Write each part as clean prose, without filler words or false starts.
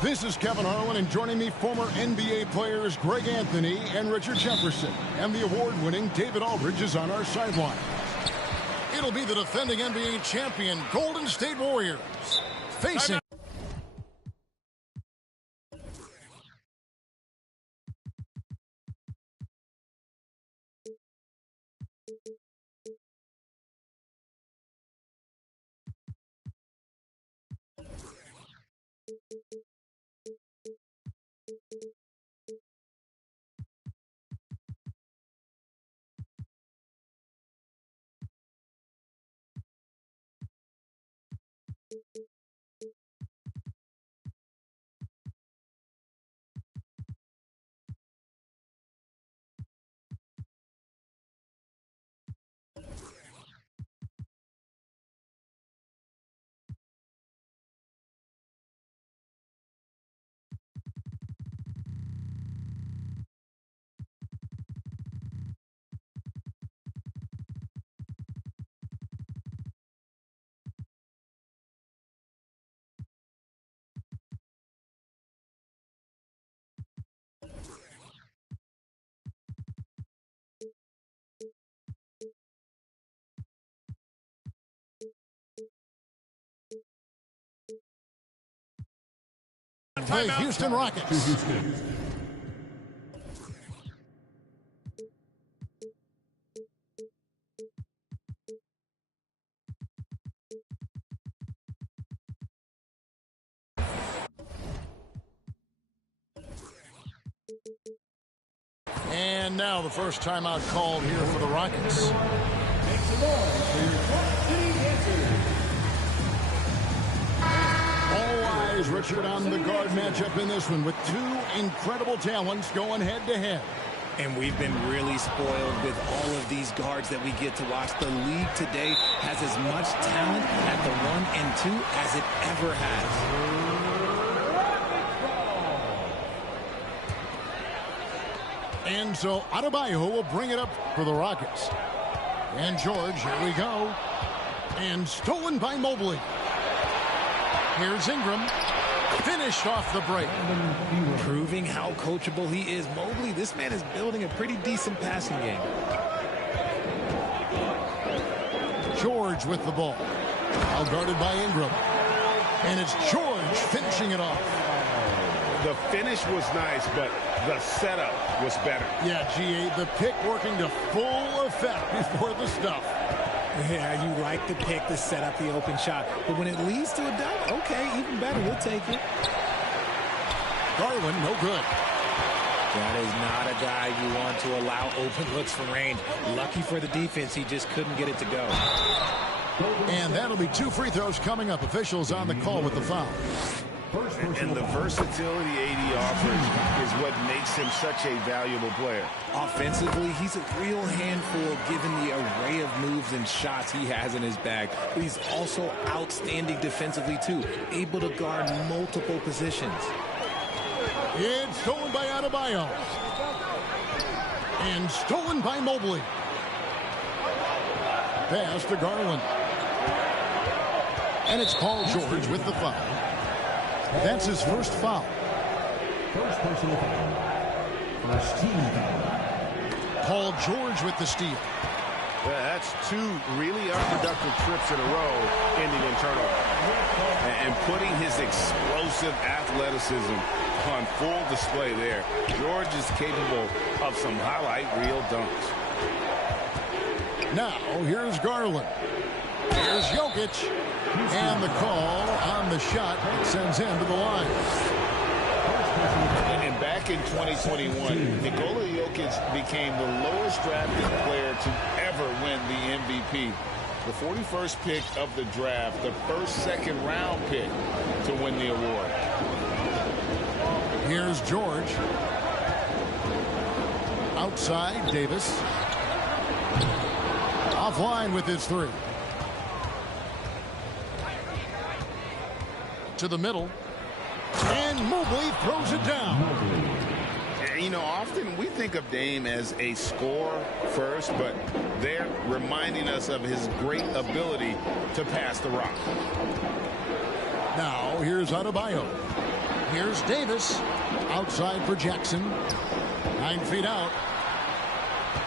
This is Kevin Harlan, and joining me, former NBA players Greg Anthony and Richard Jefferson. And the award-winning David Aldridge is on our sideline. It'll be the defending NBA champion Golden State Warriors facing... The Houston Rockets. And now the first timeout called here for the Rockets. Make some noise for your Rock City Dancers. All eyes, Richard, on the guard matchup in this one with two incredible talents going head-to-head. And we've been really spoiled with all of these guards that we get to watch. The league today has as much talent at the 1 and 2 as it ever has. And so Adebayo will bring it up for the Rockets. And George, here we go. And stolen by Mobley. Here's Ingram. Finished off the break. Proving how coachable he is. Mobley, this man is building a pretty decent passing game. George with the ball. Now guarded by Ingram. And it's George finishing it off. The finish was nice, but the setup was better. Yeah, GA, the pick working to full effect before the stuff. Yeah, you like the pick to set up the open shot. But when it leads to a dunk, okay, even better, we'll take it. Garland, no good. That is not a guy you want to allow open looks from range. Lucky for the defense, he just couldn't get it to go. And that'll be 2 free throws coming up. Officials on the call with the foul. And the versatility AD offers is what makes him such a valuable player. Offensively, he's a real handful given the array of moves and shots he has in his bag. But he's also outstanding defensively, too, able to guard multiple positions. It's stolen by Adebayo. And stolen by Mobley. Pass to Garland. And it's Paul George with the foul. That's his first foul. First personal foul. First team foul. Paul George with the steal. That's 2 really unproductive trips in a row ending in turnover. And putting his explosive athleticism on full display there. George is capable of some highlight reel dunks. Now, here's Garland. Here's Jokic. And the call on the shot that sends him to the line. And back in 2021, Nikola Jokic became the lowest drafted player to ever win the MVP. The 41st pick of the draft, the first second-round pick to win the award. Here's George. Outside, Davis. Offline with his 3. To the middle. And Mobley throws it down. You know, often we think of Dame as a scorer first, but they're reminding us of his great ability to pass the rock. Now, here's Adebayo. Here's Davis. Outside for Jackson. 9 feet out.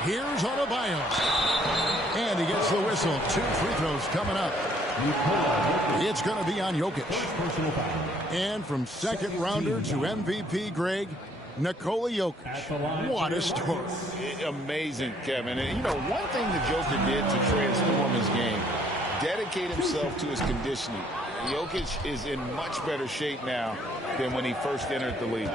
Here's Adebayo. And he gets the whistle. 2 free throws coming up. It's going to be on Jokic. And from second rounder to MVP, Greg, Nikola Jokic. What a story. Amazing, Kevin. And, you know, one thing that Joker did to transform his game, dedicate himself to his conditioning. Jokic is in much better shape now than when he first entered the league.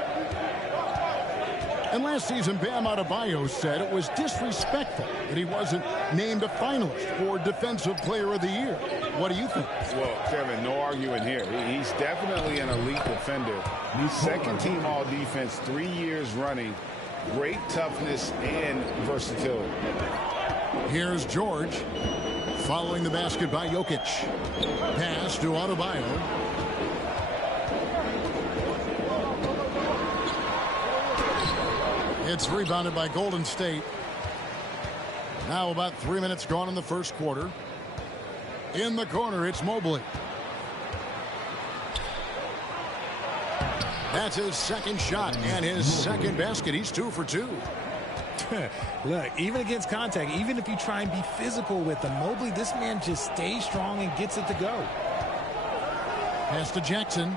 And last season, Bam Adebayo said it was disrespectful that he wasn't named a finalist for Defensive Player of the Year. What do you think? Well, Kevin, no arguing here. He's definitely an elite defender. Second team all-defense 3 years running. Great toughness and versatility. Here's George. Following the basket by Jokic. Pass to Adebayo. It's rebounded by Golden State. Now about 3 minutes gone in the first quarter. In the corner, it's Mobley. That's his second shot and his second basket. He's 2 for 2. Look, even against contact, even if you try and be physical with him, Mobley, this man just stays strong and gets it to go. Pass to Jackson.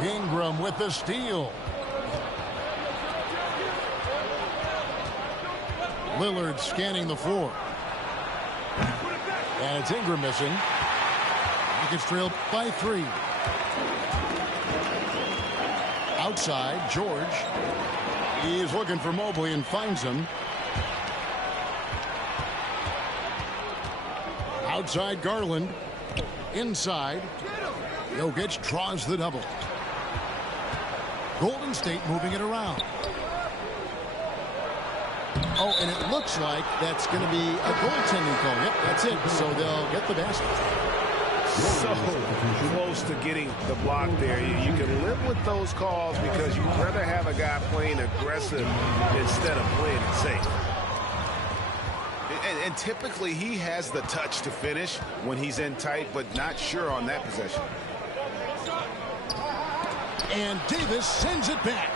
Ingram with the steal. Lillard scanning the floor. And it's Ingram missing. Rockets trailed by 3. Outside, George. He's looking for Mobley and finds him. Outside, Garland. Inside. Jokic draws the double. Golden State moving it around. Oh, and it looks like that's going to be a goaltending call. Yep, that's it. So they'll get the basket. So close to getting the block there. You can live with those calls because you'd rather have a guy playing aggressive instead of playing it safe. And typically he has the touch to finish when he's in tight, but not sure on that possession. And Davis sends it back.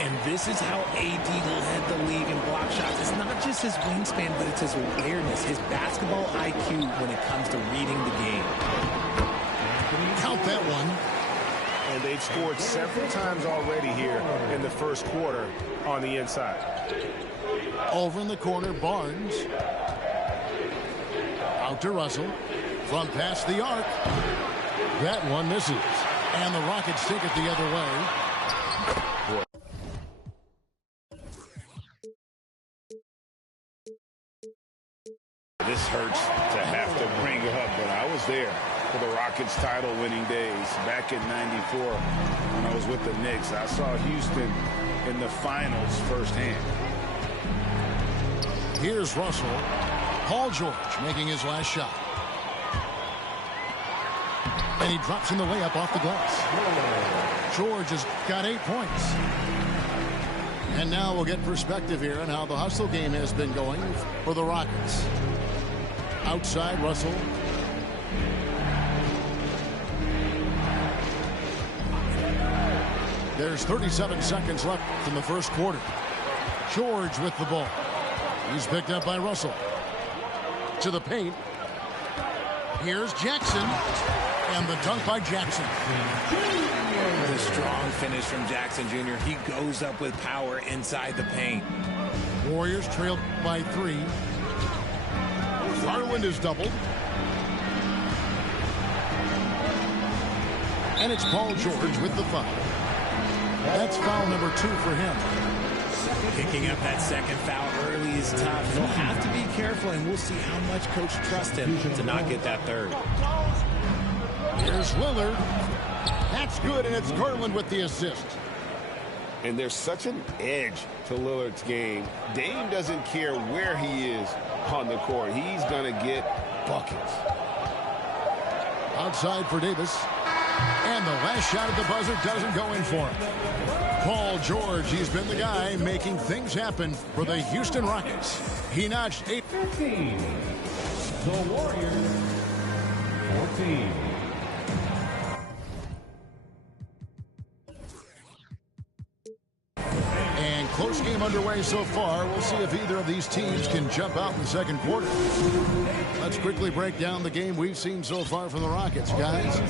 And this is how AD led the league in block shots. It's not just his wingspan, but it's his awareness, his basketball IQ when it comes to reading the game. Count that one. And they've scored several times already here in the first quarter on the inside. Over in the corner, Barnes. Out to Russell. From past the arc. That one misses. And the Rockets take it the other way. This hurts to have to bring up, but I was there for the Rockets title-winning days back in '94 when I was with the Knicks. I saw Houston in the finals firsthand. Here's Russell. Paul George making his last shot. And he drops in the layup off the glass. George has got 8 points. And now we'll get perspective here on how the hustle game has been going for the Rockets. Outside, Russell. There's 37 seconds left in the first quarter. George with the ball. He's picked up by Russell. To the paint. Here's Jackson. And the dunk by Jackson. The strong finish from Jackson Jr. He goes up with power inside the paint. Warriors trailed by 3. Garland is doubled. And it's Paul George with the foul. That's foul number 2 for him. Picking up that second foul early is tough. He'll have to be careful, and we'll see how much coach trusts him to not get that third. Here's Lillard. That's good, and it's Garland with the assist. And there's such an edge to Lillard's game. Dame doesn't care where he is on the court. He's going to get buckets. Outside for Davis. And the last shot at the buzzer doesn't go in for him. Paul George, he's been the guy making things happen for the Houston Rockets. He notched 8. 15. The Warriors. 14. Close game underway so far. We'll see if either of these teams can jump out in the second quarter. Let's quickly break down the game we've seen so far from the Rockets, guys.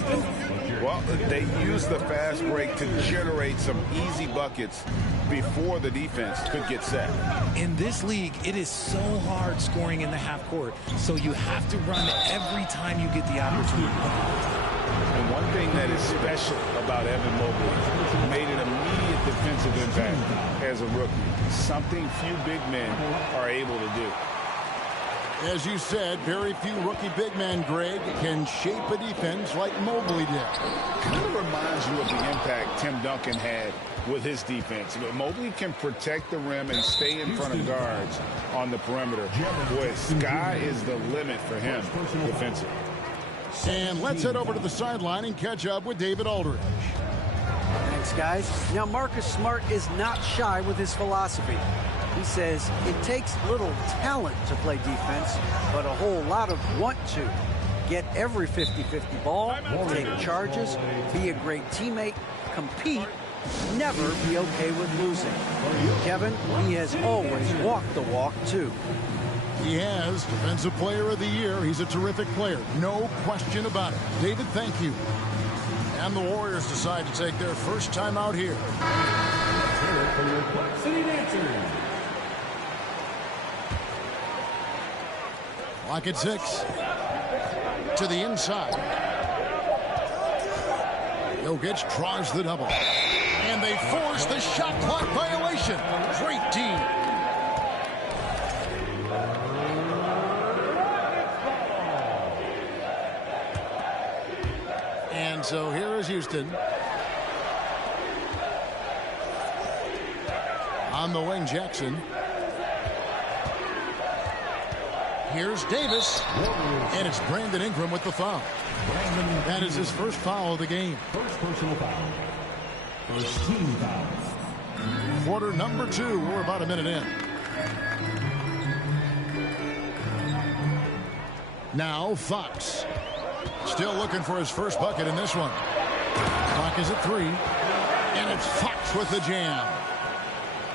Well, they used the fast break to generate some easy buckets before the defense could get set. In this league, it is so hard scoring in the half court, so you have to run every time you get the opportunity. And one thing that is special about Evan Mobley, made an immediate defensive impact as a rookie, something few big men are able to do. As you said, very few rookie big men, Greg, can shape a defense like Mobley did. Kind of reminds you of the impact Tim Duncan had with his defense. But Mobley can protect the rim and stay in front of guards on the perimeter. Boy, sky is the limit for him defensively. And let's head over to the sideline and catch up with David Aldridge. Thanks, guys. Now, Marcus Smart is not shy with his philosophy. He says it takes little talent to play defense, but a whole lot of want to. Get every 50-50 ball, take charges, be a great teammate, compete, never be okay with losing. Kevin, he has always walked the walk, too. He has Defensive Player of the Year. He's a terrific player. No question about it. David, thank you. And the Warriors decide to take their first time out here. Clock at 6. To the inside. Jokic draws the double. And they force the shot clock violation. Great team. And so here is Houston. On the wing, Jackson. Here's Davis. And it's Brandon Ingram with the foul. That is his first foul of the game. First personal foul. First team foul. Quarter number 2. We're about a minute in. Now Fox. Still looking for his first bucket in this one. Clock is at 3. And it's Fox with the jam.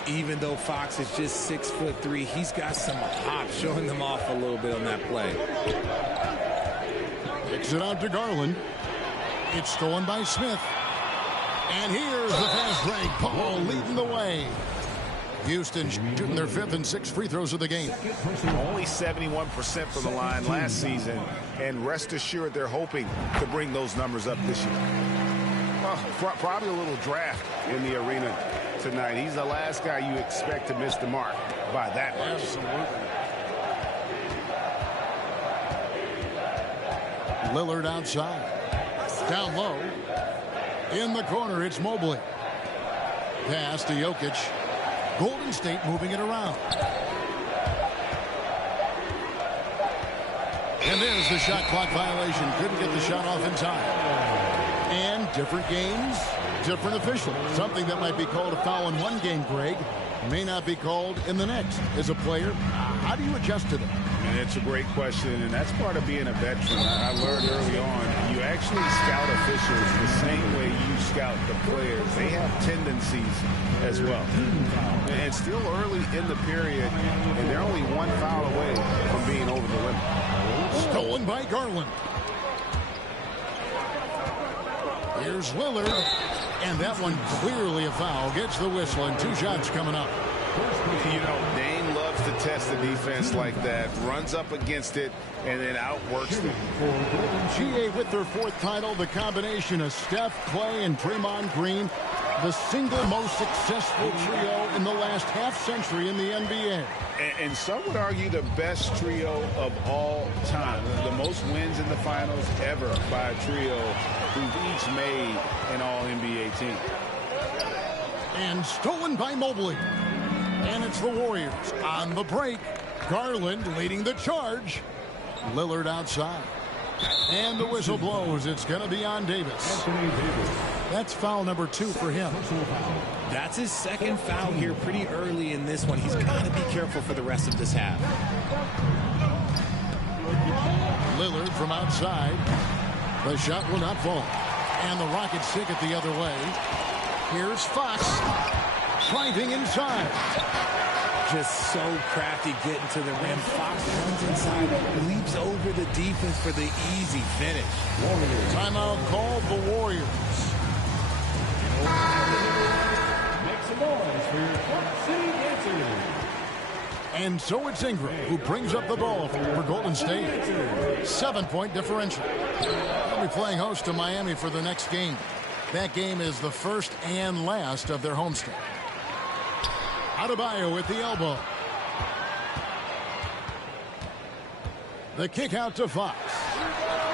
Even though Fox is just 6'3", he's got some hop, showing them off a little bit on that play. Kicks it out to Garland. It's stolen by Smith. And here's the fast break. Paul leading the way. Houston shooting their 5th and 6th free throws of the game. Only 71% from the line last season, and rest assured they're hoping to bring those numbers up this year. Well, probably a little draft in the arena tonight. He's the last guy you expect to miss the mark by that much. Absolutely. Lillard outside. Down low. In the corner, it's Mobley. Pass to Jokic. Golden State moving it around. And there's the shot clock violation. Couldn't get the shot off in time. And different games, different officials. Something that might be called a foul in one game, Greg, may not be called in the next. As a player, how do you adjust to that? And it's a great question, and that's part of being a veteran. I learned early on, you actually scout officials the same way you scout the players. They have tendencies as well. And it's still early in the period, and they're only one foul away from being over the limit. Stolen by Garland. Here's Lillard. And that one clearly a foul. Gets the whistle, and 2 shots coming up. You know, Dane loves to test the defense like that. Runs up against it and then outworks them. GA with their 4th title. The combination of Steph, Clay, and Draymond Green. The single most successful trio in the last half-century in the NBA. And some would argue the best trio of all time. The most wins in the finals ever by a trio who've each made an all-NBA team. And stolen by Mobley. And it's the Warriors on the break. Garland leading the charge. Lillard outside. And the whistle blows. It's going to be on Davis. That's foul number 2 for him. That's his 2nd foul here pretty early in this one. He's got to be careful for the rest of this half. Lillard from outside. The shot will not fall. And the Rockets take it the other way. Here's Fox. driving inside. Just so crafty getting to the rim. Fox runs inside, leaps over the defense for the easy finish. Timeout called the Warriors. Make some noise for your Clark City dancers. And so it's Ingram who brings up the ball for Golden State. 7-point differential. They'll be playing host to Miami for the next game. That game is the first and last of their homestand. Adebayo at the elbow. The kick out to Fox.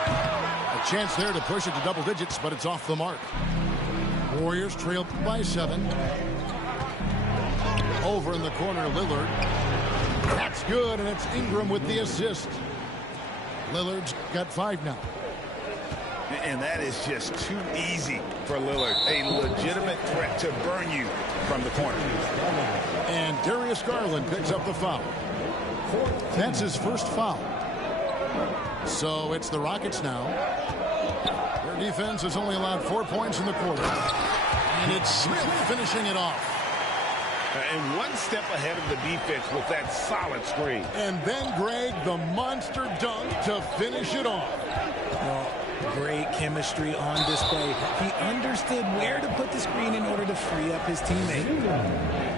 A chance there to push it to double digits, but it's off the mark. Warriors trail by 7. Over in the corner, Lillard. That's good, and it's Ingram with the assist. Lillard's got 5 now. And that is just too easy for Lillard. A legitimate threat to burn you from the corner. And Darius Garland picks up the foul. That's his first foul. So it's the Rockets now. Their defense has only allowed 4 points in the quarter. And it's Smith finishing it off. And one step ahead of the defense with that solid screen. And then, Greg, the monster dunk to finish it off. Well, great chemistry on display. He understood where to put the screen in order to free up his teammate.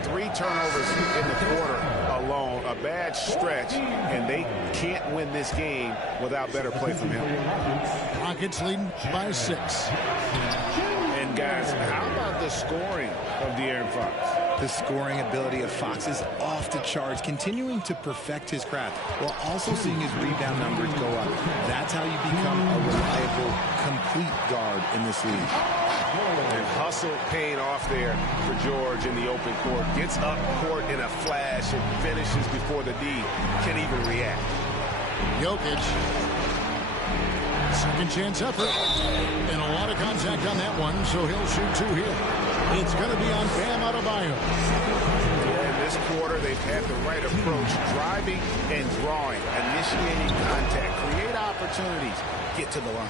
3 turnovers in the quarter alone. A bad stretch, and they can't win this game without better play from him. Rockets leading by 6. And, guys, how about the scoring of De'Aaron Fox? The scoring ability of Fox is off the charts, continuing to perfect his craft while also seeing his rebound numbers go up. That's how you become a reliable, complete guard in this league. And hustle paying off there for George in the open court. Gets up court in a flash and finishes before the D can even react. Jokic. Second chance effort. And a lot of contact on that one, so he'll shoot 2 here. It's going to be on Bam Adebayo. In this quarter, they've had the right approach, driving and drawing, initiating contact, create opportunities, get to the line.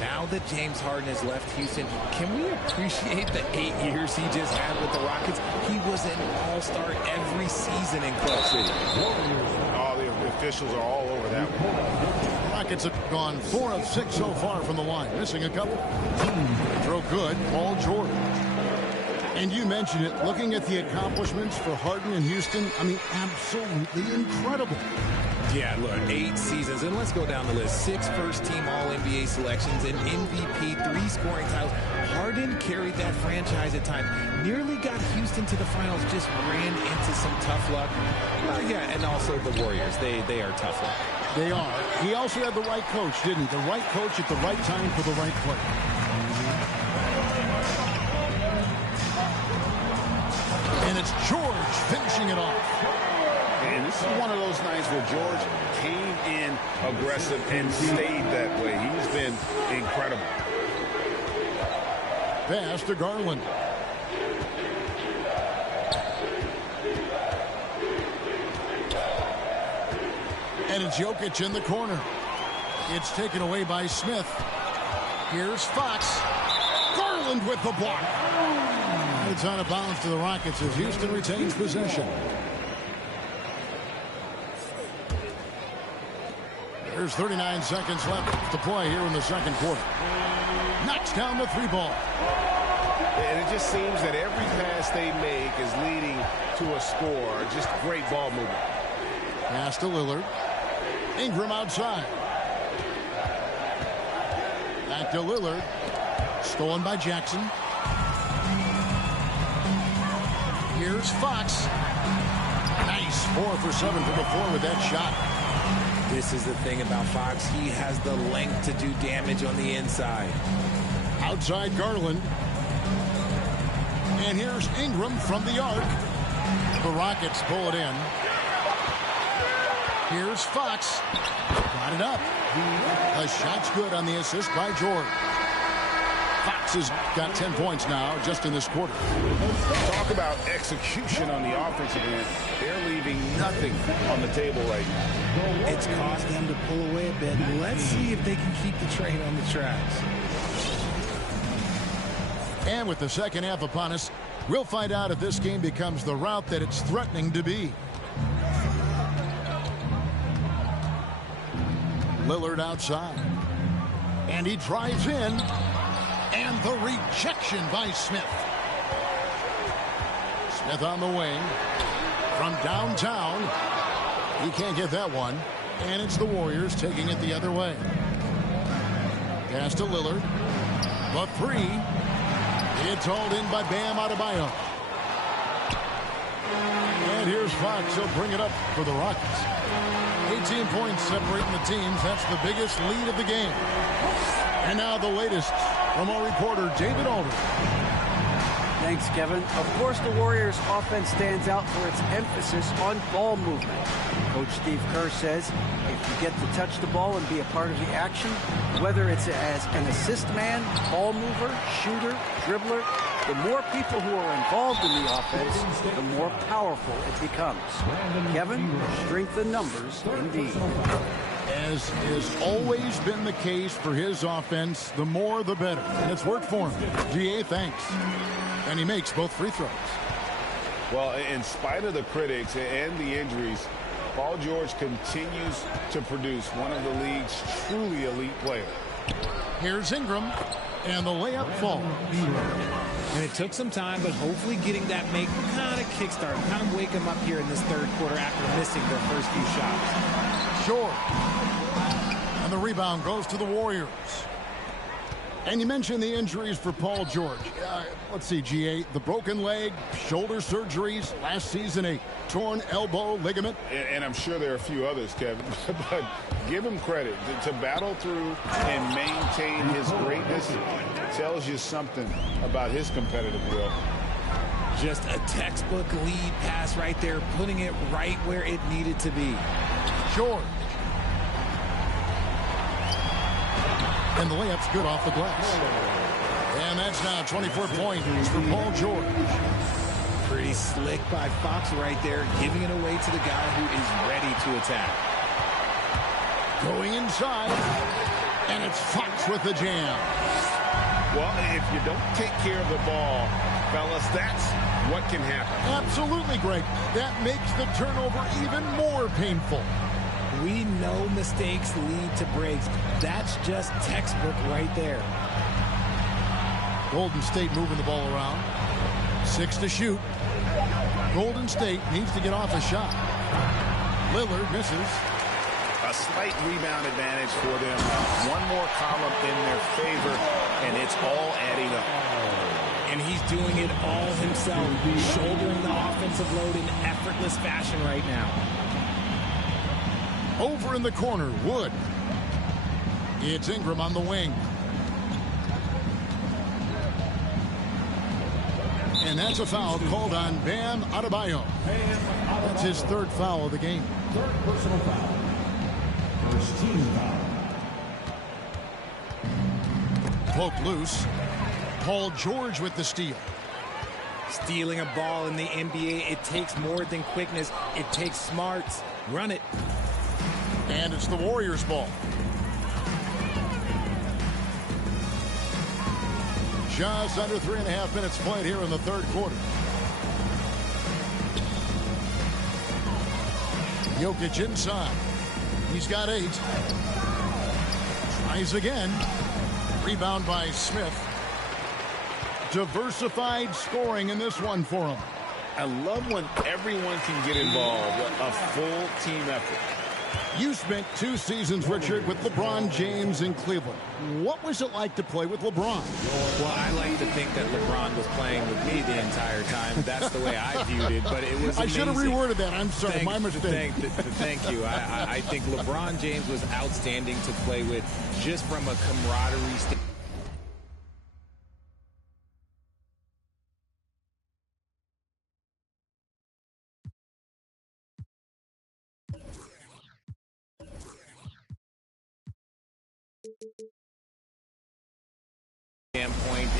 Now that James Harden has left Houston, can we appreciate the 8 years he just had with the Rockets? He was an all-star every season in Club City. All the officials are all over that one. Rockets have gone 4 of 6 so far from the line, missing a couple. Throw good, Paul George. And you mentioned it, looking at the accomplishments for Harden in Houston, I mean, absolutely incredible. Yeah, look, 8 seasons, and let's go down the list. 6 first-team All-NBA selections, an MVP, 3 scoring titles. Harden carried that franchise at times, nearly got Houston to the finals, just ran into some tough luck. Yeah, and also the Warriors, they are tough luck. They are. He also had the right coach, didn't he? The right coach at the right time for the right play. And it's George finishing it off. And this is one of those nights where George came in aggressive and stayed that way. He's been incredible. Pass to Garland. And it's Jokic in the corner. It's taken away by Smith. Here's Fox. Garland with the block. It's out of bounds to the Rockets as Houston retains possession. There's 39 seconds left to play here in the second quarter. Knocks down the 3-ball. And it just seems that every pass they make is leading to a score. Just great ball movement. Pass to Lillard. Ingram outside. Back to Lillard. Stolen by Jackson. Here's Fox. Nice 4 for 7 from the floor with that shot. This is the thing about Fox. He has the length to do damage on the inside. Outside Garland. And here's Ingram from the arc. The Rockets pull it in. Here's Fox. Got it up. The shot's good on the assist by George. Fox has got 10 points now just in this quarter. Talk about execution on the offensive end. They're leaving nothing on the table right now. It's caused them to pull away a bit. Let's see if they can keep the train on the tracks. And with the second half upon us, We'll find out if this game becomes the route that it's threatening to be. Lillard outside. And he drives in. And the rejection by Smith. Smith on the wing. From downtown. He can't get that one. And it's the Warriors taking it the other way. Pass to Lillard. The three. It's hauled in by Bam Adebayo. And here's Fox. He'll bring it up for the Rockets. 18 points separating the teams. That's the biggest lead of the game. And now the latest from our reporter, David Aldridge. Thanks, Kevin. Of course, the Warriors' offense stands out for its emphasis on ball movement. Coach Steve Kerr says if you get to touch the ball and be a part of the action, whether it's as an assist man, ball mover, shooter, dribbler, the more people who are involved in the offense, the more powerful it becomes. Kevin, strength in numbers indeed. As has always been the case for his offense, the more the better. And it's worked for him. DEe, thanks. And he makes both free throws. Well, in spite of the critics and the injuries, Paul George continues to produce one of the league's truly elite players. Here's Ingram, and the layup falls. And it took some time, but hopefully getting that make kind of kickstart, kind of wake them up here in this third quarter after missing their first few shots. Short. And the rebound goes to the Warriors. And you mentioned the injuries for Paul George. Let's see, GA, the broken leg, shoulder surgeries, last season a torn elbow ligament. And I'm sure there are a few others, Kevin, but give him credit. To battle through and maintain his greatness tells you something about his competitive will. Just a textbook lead pass right there, putting it right where it needed to be. George. And the layup's good off the glass. And that's now 24 points for Paul George. Pretty slick by Fox right there, giving it away to the guy who is ready to attack. Going inside. And it's Fox with the jam. Well, if you don't take care of the ball, fellas, that's what can happen. Absolutely, Greg. That makes the turnover even more painful. We know mistakes lead to breaks. That's just textbook right there. Golden State moving the ball around. 6 to shoot. Golden State needs to get off a shot. Lillard misses. A slight rebound advantage for them. One more column in their favor, and it's all adding up. And he's doing it all himself, shouldering the offensive load in effortless fashion right now. Over in the corner, Wood. It's Ingram on the wing. And that's a foul called on Bam Adebayo. That's his third foul of the game. Third personal foul. First team foul. Poke loose. Paul George with the steal. Stealing a ball in the NBA, it takes more than quickness. It takes smarts. Run it. And it's the Warriors' ball. Just under 3.5 minutes played here in the third quarter. Jokic inside. He's got 8. Tries again. Rebound by Smith. Diversified scoring in this one for him. I love when everyone can get involved. A full team effort. You spent 2 seasons, Richard, with LeBron James in Cleveland. What was it like to play with LeBron? Well, I like to think that LeBron was playing with me the entire time. That's the way I viewed it, but it was amazing. I should have reworded that. I'm sorry, my mistake. Thank you. I think LeBron James was outstanding to play with just from a camaraderie standpoint.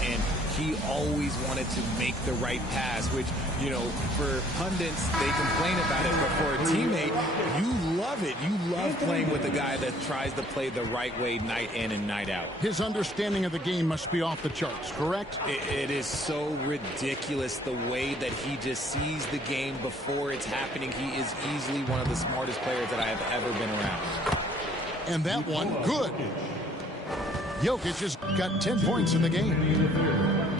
And he always wanted to make the right pass, which, you know, for pundits, they complain about it, but for a teammate, you love it. You love playing with a guy that tries to play the right way night in and night out. His understanding of the game must be off the charts, correct? It is so ridiculous the way that he just sees the game before it's happening. He is easily one of the smartest players that I have ever been around. And that one, good. Jokic has got 10 points in the game.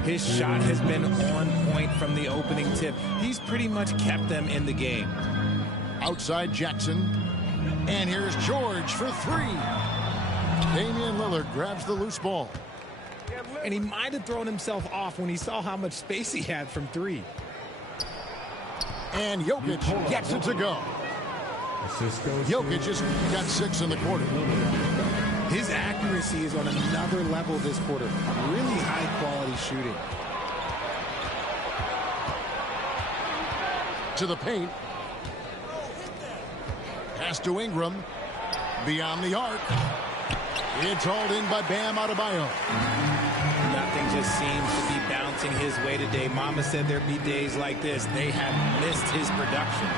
His shot has been on point from the opening tip. He's pretty much kept them in the game. Outside Jackson. And here's George for three. Damian Lillard grabs the loose ball. And he might have thrown himself off when he saw how much space he had from three. And Jokic gets it to go. Jokic has got 6 in the quarter. His accuracy is on another level this quarter. Really high-quality shooting. To the paint. Pass to Ingram. Beyond the arc. It's hauled in by Bam Adebayo. Nothing just seems to be bouncing his way today. Mama said there'd be days like this. They have missed his production.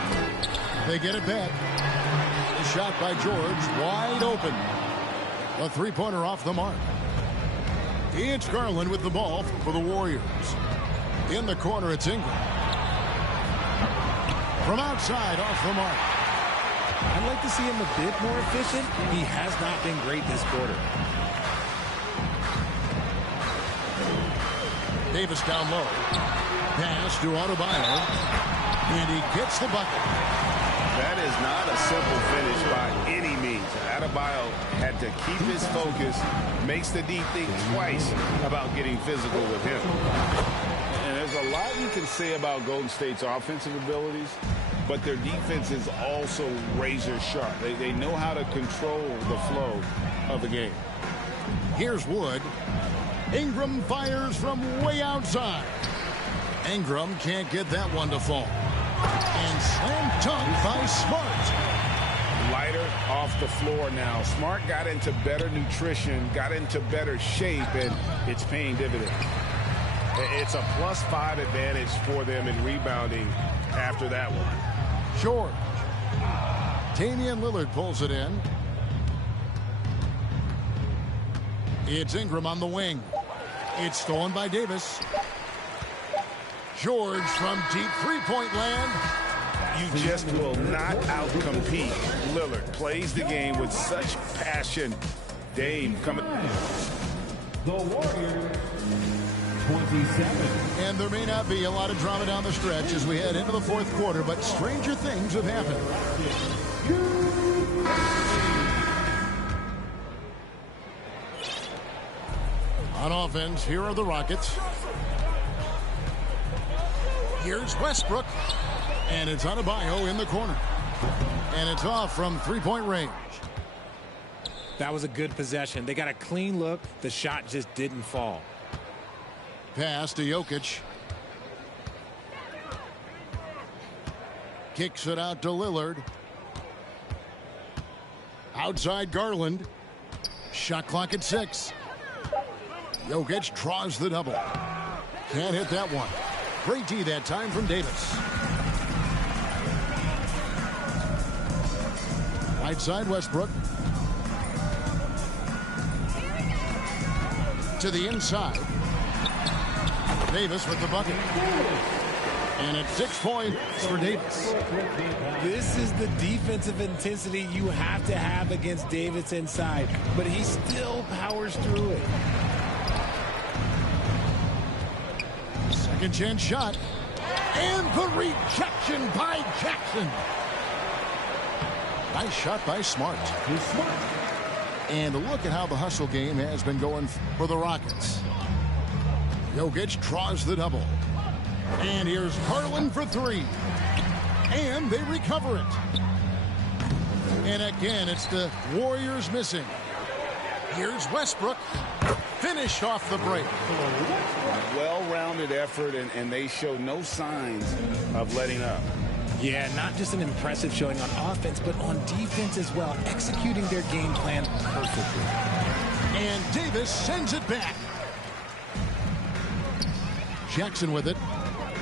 They get it back. A shot by George, wide open. A three-pointer off the mark. It's Garland with the ball for the Warriors. In the corner, it's Ingram. From outside, off the mark. I'd like to see him a bit more efficient. He has not been great this quarter. Davis down low. Pass to Adebayo. And he gets the bucket. That is not a simple finish by any means. Adebayo had to keep his focus, makes the D think twice about getting physical with him. And there's a lot you can say about Golden State's offensive abilities, but their defense is also razor sharp. They know how to control the flow of the game. Here's Wood. Ingram fires from way outside. Ingram can't get that one to fall. And slam dunk by Smart. Lighter off the floor now. Smart got into better nutrition, got into better shape, and it's paying dividends. It's a +5 advantage for them in rebounding after that one. George. Damian Lillard pulls it in. It's Ingram on the wing. It's stolen by Davis. George from deep three-point land. You just will not outcompete Lillard. Plays the game with such passion. Dame coming. The Warriors, 27. And there may not be a lot of drama down the stretch as we head into the fourth quarter, but stranger things have happened. On offense, here are the Rockets. Here's Westbrook. And it's Adebayo in the corner. And it's off from three-point range. That was a good possession. They got a clean look. The shot just didn't fall. Pass to Jokic. Kicks it out to Lillard. Outside Garland. Shot clock at 6. Jokic draws the double. Can't hit that one. Great D that time from Davis. Right side Westbrook. To the inside. Davis with the bucket. And it's 6 points for Davis. This is the defensive intensity you have to have against Davis inside, but he still powers through it. Second chance shot. And the rejection by Jackson. Nice shot by Smart. And look at how the hustle game has been going for the Rockets. Jokic draws the double. And here's Garland for three. And they recover it. And again, it's the Warriors missing. Here's Westbrook. Finished off the break. Well-rounded effort, and they show no signs of letting up. Yeah, not just an impressive showing on offense, but on defense as well, executing their game plan perfectly. And Davis sends it back. Jackson with it.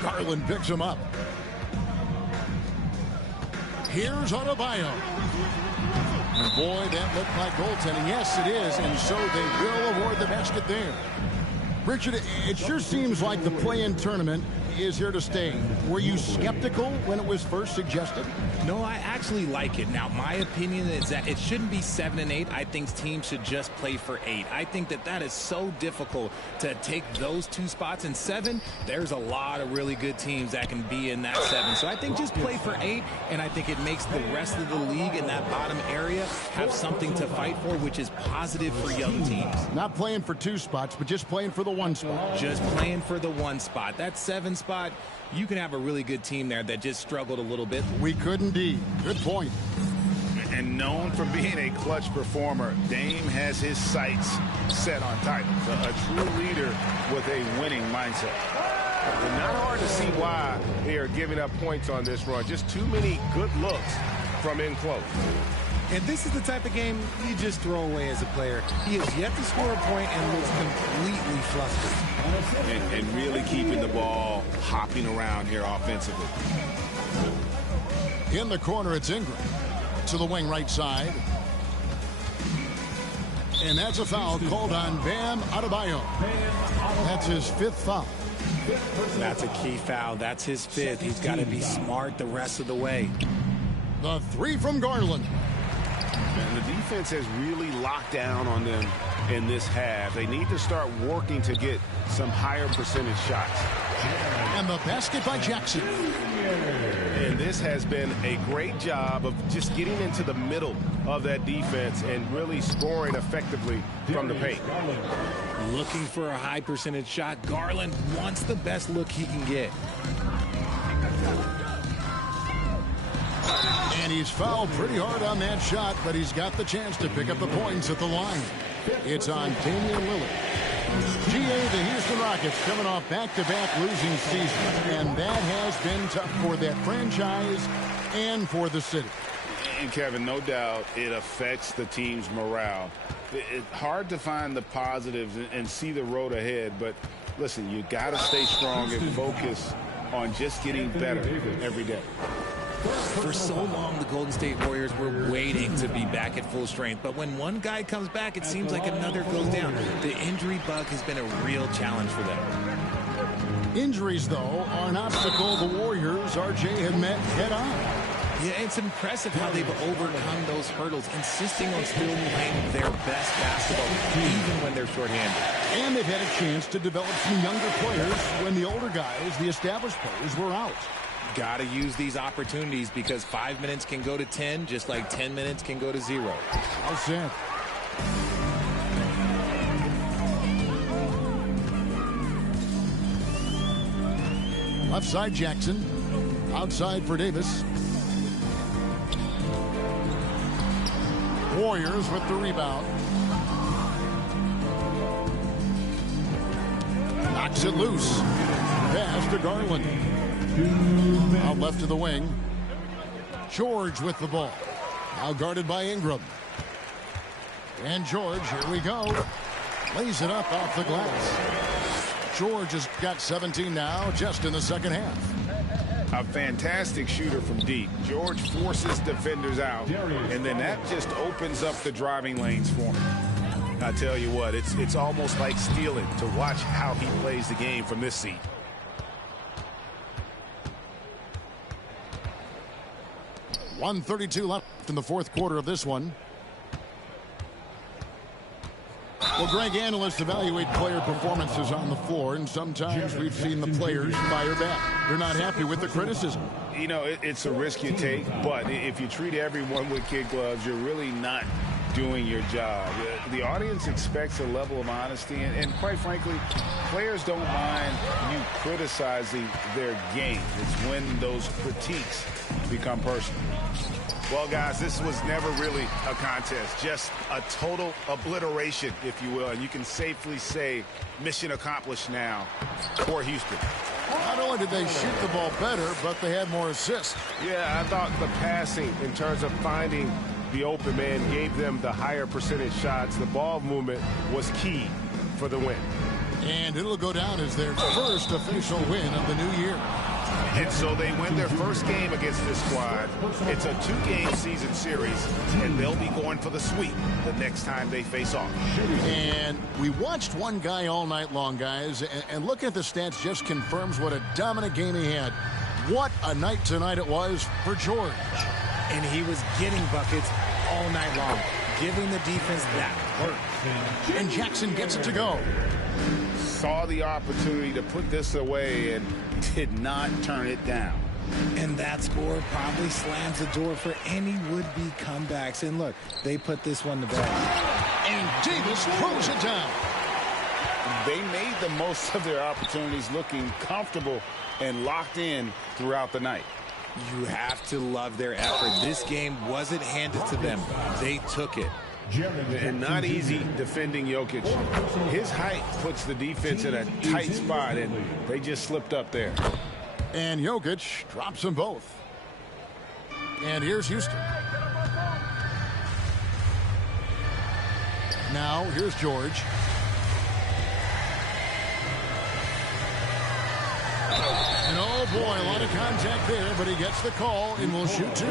Garland picks him up. Here's Adebayo. And boy, that looked like goaltending. Yes, it is. And so they will award the basket there. Richard, it sure seems like the play-in tournament is here to stay. Were you skeptical when it was first suggested? No, I actually like it. Now, my opinion is that it shouldn't be 7 and 8. I think teams should just play for 8. I think that is so difficult to take those 2 spots. In 7, there's a lot of really good teams that can be in that 7. So I think just play for 8, and I think it makes the rest of the league in that bottom area have something to fight for, which is positive for young teams. Not playing for 2 spots, but just playing for the 1 spot. Just playing for the 1 spot. That 7 spot, you can have a really good team there that just struggled a little bit. We could indeed. Good point. And known for being a clutch performer, Dame has his sights set on titles. A true leader with a winning mindset. And not hard to see why they are giving up points on this run. Just too many good looks from in close. And this is the type of game you just throw away as a player. He has yet to score a point and looks completely flustered. And really keeping the ball hopping around here offensively. In the corner, it's Ingram. To the wing right side. And that's a foul called on Bam Adebayo. That's his 5th foul. That's a key foul. That's his 5th. He's got to be smart the rest of the way. The 3 from Garland. And the defense has really locked down on them in this half. They need to start working to get some higher percentage shots. And the basket by Jackson. And this has been a great job of just getting into the middle of that defense and really scoring effectively from the paint. Looking for a high percentage shot. Garland wants the best look he can get. And he's fouled pretty hard on that shot, but he's got the chance to pick up the points at the line. It's on Damian Lillard. GA, the Houston Rockets coming off back-to-back losing seasons, and that has been tough for that franchise and for the city. And Kevin, no doubt it affects the team's morale. It's hard to find the positives and see the road ahead, but listen, you got to stay strong and focus on just getting better every day. For so long, the Golden State Warriors were waiting to be back at full strength. But when one guy comes back, it seems like another goes down. The injury bug has been a real challenge for them. Injuries, though, are an obstacle the Warriors, RJ, had met head-on. Yeah, it's impressive how they've overcome those hurdles, insisting on still playing their best basketball, even when they're shorthanded. And they've had a chance to develop some younger players when the older guys, the established players, were out. Got to use these opportunities because 5 minutes can go to 10, just like 10 minutes can go to 0. All set. Left side, Jackson. Outside for Davis. Warriors with the rebound. Knocks it loose. Pass to Garland. Out left to the wing. George with the ball. Now guarded by Ingram. And George, here we go. Lays it up off the glass. George has got 17 now, just in the second half. A fantastic shooter from deep. George forces defenders out, and then that just opens up the driving lanes for him. I tell you what, it's almost like stealing to watch how he plays the game from this seat. .132 left in the 4th quarter of this one. Well, Greg, analysts evaluate player performances on the floor, and sometimes we've seen the players fire back. They're not happy with the criticism. You know, it's a risk you take, but if you treat everyone with kid gloves, you're really not doing your job. The audience expects a level of honesty, and quite frankly, players don't mind you criticizing their game. It's when those critiques become personal. Well, guys, this was never really a contest, just a total obliteration, if you will. And you can safely say mission accomplished now for Houston. Not only did they shoot the ball better, but they had more assists. Yeah, I thought the passing in terms of finding the open man gave them the higher percentage shots. The ball movement was key for the win. And it'll go down as their first official win of the new year. And so they win their first game against this squad. It's a 2-game season series, and they'll be going for the sweep the next time they face off. And we watched one guy all night long, guys, and looking at the stats just confirms what a dominant game he had. What a night tonight it was for George. And he was getting buckets all night long, giving the defense that work. And Jackson gets it to go. Saw the opportunity to put this away and did not turn it down. And that score probably slams the door for any would-be comebacks. And look, they put this one to bed. And Davis throws it down. They made the most of their opportunities, looking comfortable and locked in throughout the night. You have to love their effort. This game wasn't handed to them. They took it. And not easy defending Jokic. His height puts the defense in a tight spot, and they just slipped up there. And Jokic drops them both. And here's Houston. Now, here's George. And oh boy, a lot of contact there, but he gets the call and will shoot 2.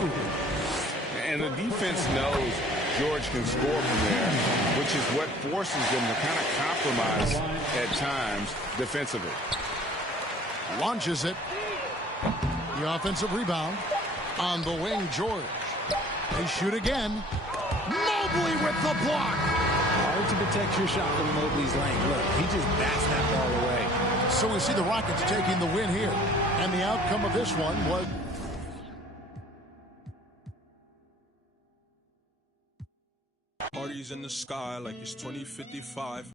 And the defense knows George can score from there, which is what forces them to kind of compromise at times defensively. Launches it. The offensive rebound. On the wing, George. They shoot again. Mobley with the block. Hard to protect your shot from Mobley's lane. Look, he just bats that ball away. So we see the Rockets taking the win here. And the outcome of this one was... Parties in the sky like it's 2055.